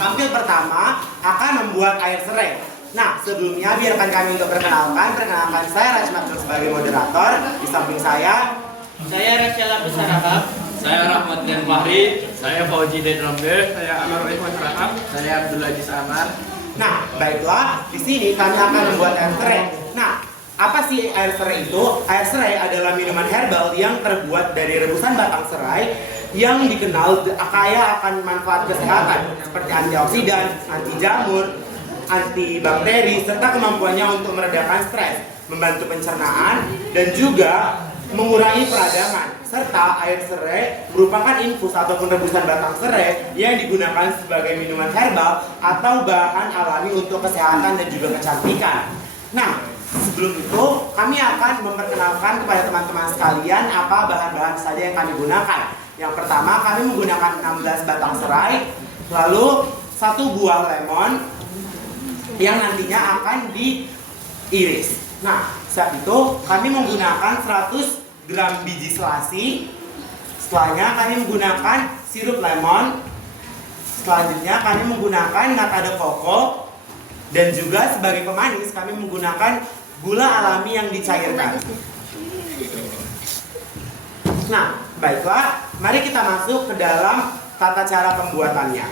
tampil pertama akan membuat air serai. Nah, sebelumnya biarkan kami untuk perkenalkan saya Rajmatul sebagai moderator. Di samping saya Rachel Abdul Sarahab. Saya Rahmat Dan Fahri. Saya Fauji Dan Rambe. Saya Amar Ikhwan Sarahab. Saya Abdul Aziz Amar. Nah, baiklah, di sini kami akan membuat air serai. Nah, apa sih air serai itu? Air serai adalah minuman herbal yang terbuat dari rebusan batang serai yang dikenal kaya akan manfaat kesehatan seperti antioksidan, anti jamur, antibakteri, serta kemampuannya untuk meredakan stres, membantu pencernaan, dan juga mengurangi peradangan. Serta air serai merupakan infus ataupun rebusan batang serai yang digunakan sebagai minuman herbal atau bahan alami untuk kesehatan dan juga kecantikan. Nah, sebelum itu kami akan memperkenalkan kepada teman-teman sekalian apa bahan-bahan saja yang kami gunakan. Yang pertama, kami menggunakan 16 batang serai, lalu 1 buah lemon yang nantinya akan diiris. Nah, saat itu kami menggunakan 100 gram biji selasi. Setelahnya kami menggunakan sirup lemon. Selanjutnya kami menggunakan nata de coco. Dan juga sebagai pemanis kami menggunakan gula alami yang dicairkan. Nah, baiklah, mari kita masuk ke dalam tata cara pembuatannya.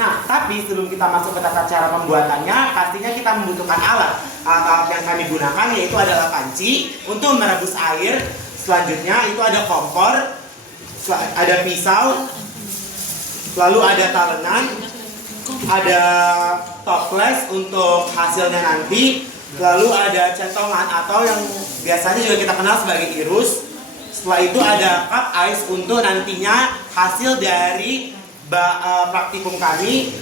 Nah, tapi sebelum kita masuk ke tata cara pembuatannya, pastinya kita membutuhkan alat. Alat yang kami gunakan yaitu adalah panci untuk merebus air. Selanjutnya itu ada kompor, ada pisau, lalu ada talenan, ada toples untuk hasilnya nanti, lalu ada centongan atau yang biasanya juga kita kenal sebagai irus. Setelah itu ada cup ice untuk nantinya hasil dari praktikum kami.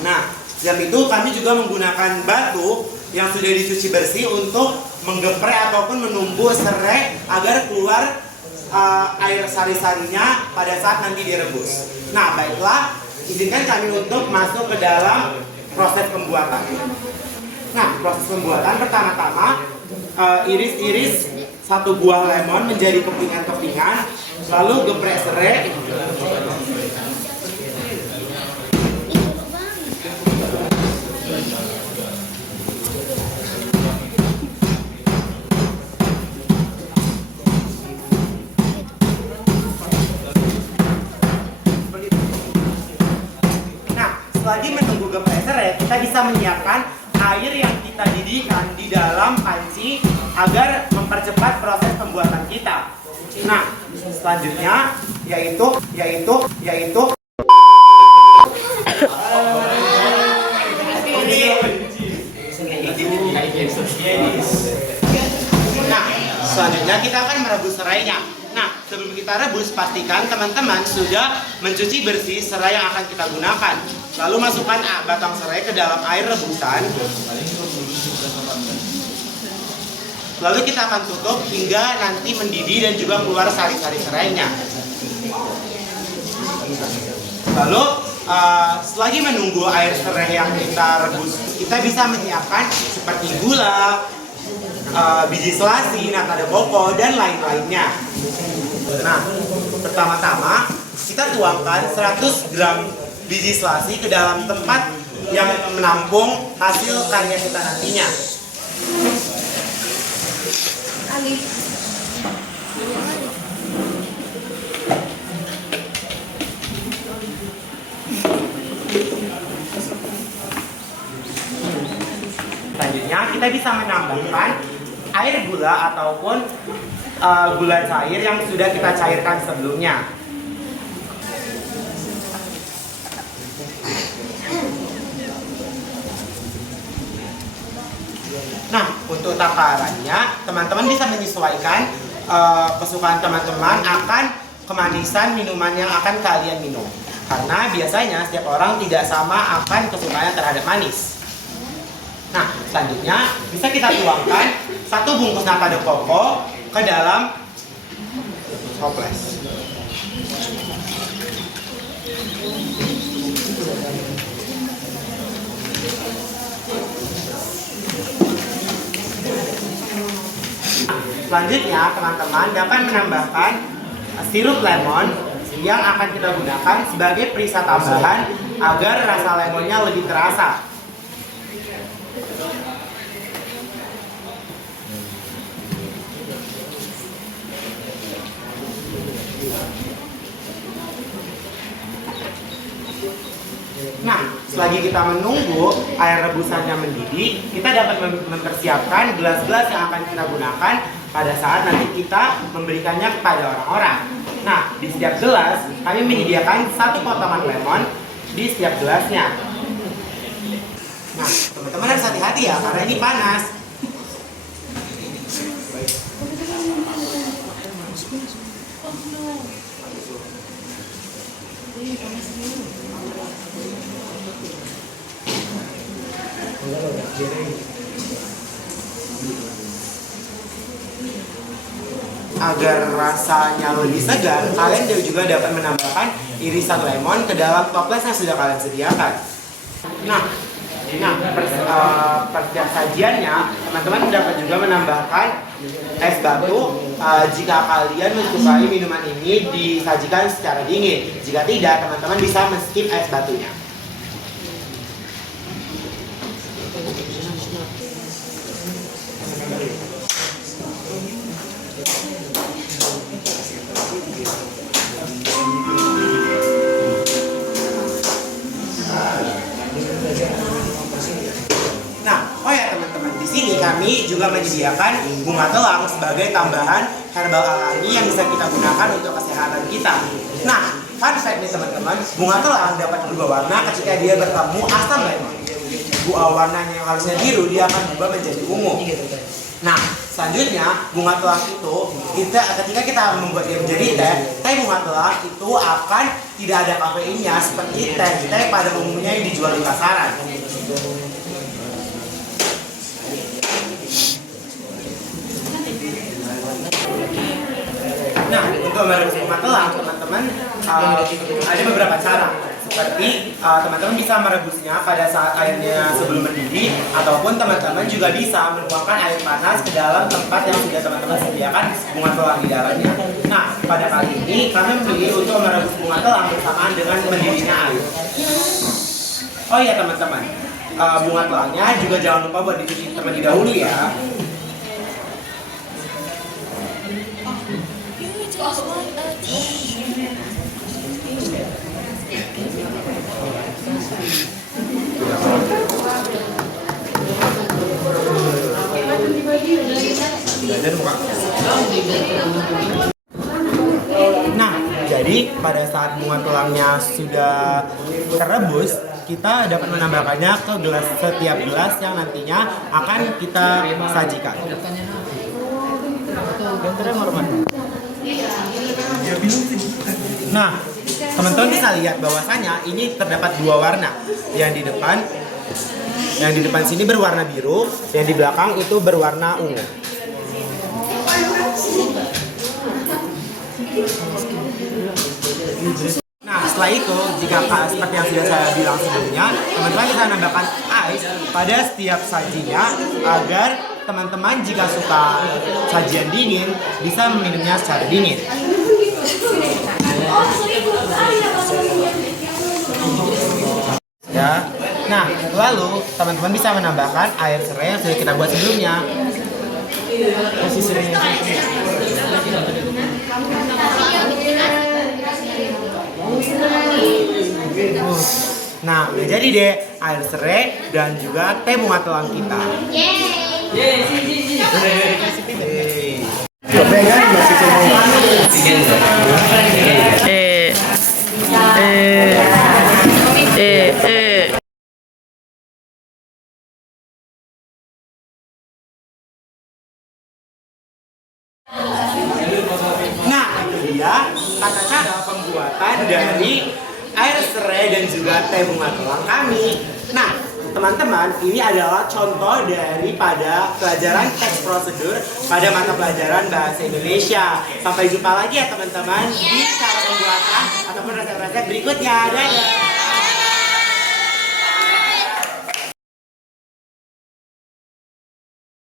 Nah, jam itu kami juga menggunakan batu yang sudah dicuci bersih untuk menggeprek ataupun menumbuk serai agar keluar air sari-sarinya pada saat nanti direbus. Nah, baiklah, izinkan kami untuk masuk ke dalam proses pembuatan. Nah, proses pembuatan pertama-tama iris-iris 1 buah lemon menjadi kepingan-kepingan, lalu geprek serai. Lagi menunggu geprek serai, kita bisa menyiapkan air yang kita didihkan di dalam panci agar mempercepat proses pembuatan kita. Nah, selanjutnya yaitu selanjutnya kita akan merebus serainya. Nah, sebelum kita rebus, pastikan teman-teman sudah mencuci bersih serai yang akan kita gunakan. Lalu masukkan batang serai ke dalam air rebusan. Lalu kita akan tutup hingga nanti mendidih dan juga keluar sari-sari serainya. Lalu selagi menunggu air serai yang kita rebus, kita bisa menyiapkan seperti gula, biji selasi, nata de coco, dan lain-lainnya. Nah, pertama-tama kita tuangkan 100 gram biji selasi ke dalam tempat yang menampung hasil karya kita nantinya. Selanjutnya kita bisa menambahkan air gula ataupun gula cair yang sudah kita cairkan sebelumnya. Nah, untuk takarannya teman-teman bisa menyesuaikan kesukaan teman-teman akan kemanisan minuman yang akan kalian minum. Karena biasanya setiap orang tidak sama akan kesukaannya terhadap manis. Nah, selanjutnya bisa kita tuangkan 1 bungkus nata de coco ke dalam toples. Selanjutnya, teman-teman dapat menambahkan sirup lemon yang akan kita gunakan sebagai perisa tambahan agar rasa lemonnya lebih terasa. Nah, selagi kita menunggu air rebusannya mendidih, kita dapat mempersiapkan gelas-gelas yang akan kita gunakan pada saat nanti kita memberikannya kepada orang-orang. Nah, di setiap gelas kami menyediakan 1 potongan lemon di setiap gelasnya. Nah, teman-teman harus hati-hati ya, karena ini panas. Agar rasanya lebih segar, kalian juga dapat menambahkan irisan lemon ke dalam toples yang sudah kalian sediakan. Nah, setiap sajiannya, teman-teman dapat juga menambahkan es batu jika kalian menyukai minuman ini disajikan secara dingin. Jika tidak, teman-teman bisa men-skip es batunya. Kami juga menyediakan bunga telang sebagai tambahan herbal alami yang bisa kita gunakan untuk kesehatan kita. Nah, fun fact nih teman-teman, bunga telang dapat berubah warna ketika dia bertemu asam lemon. Warnanya yang harusnya biru, dia akan berubah menjadi ungu. Nah, selanjutnya bunga telang itu ketika kita membuat dia menjadi teh bunga telang itu akan tidak ada kafeinnya seperti teh pada umumnya yang dijual di pasaran. Nah, untuk merebus bunga telang, teman-teman ada beberapa cara. Seperti teman-teman bisa merebusnya pada saat airnya sebelum mendidih, ataupun teman-teman juga bisa menuangkan air panas ke dalam tempat yang sudah teman-teman sediakan bunga telang di dalamnya. Nah, pada kali ini kami memilih untuk merebus bunga telang bersamaan dengan mendidihnya air. Oh iya teman-teman, bunga telangnya juga jangan lupa buat dicuci terlebih dahulu ya. Nah, jadi pada saat bunga tulangnya sudah terebus, kita dapat menambahkannya ke setiap gelas yang nantinya akan kita sajikan. Nah, teman-teman bisa lihat bahwasanya ini terdapat 2 warna. Yang di depan sini berwarna biru, yang di belakang itu berwarna ungu. Nah, setelah itu, jika seperti yang sudah saya bilang sebelumnya, teman-teman bisa menambahkan ais pada setiap sajinya agar teman-teman jika suka sajian dingin bisa meminumnya secara dingin. Ya. Nah, lalu teman-teman bisa menambahkan air serai yang sudah kita buat sebelumnya. Nah, udah jadi deh air serai dan juga teh bunga telang kita. Nah, itu dia tata cara pembuatan dari air serai dan juga teh bunga telang kami. Nah, teman-teman, ini adalah contoh daripada pelajaran teks prosedur pada mata pelajaran Bahasa Indonesia. Sampai jumpa lagi ya teman-teman di cara pembuatan ataupun resep-resep berikutnya. Dadah!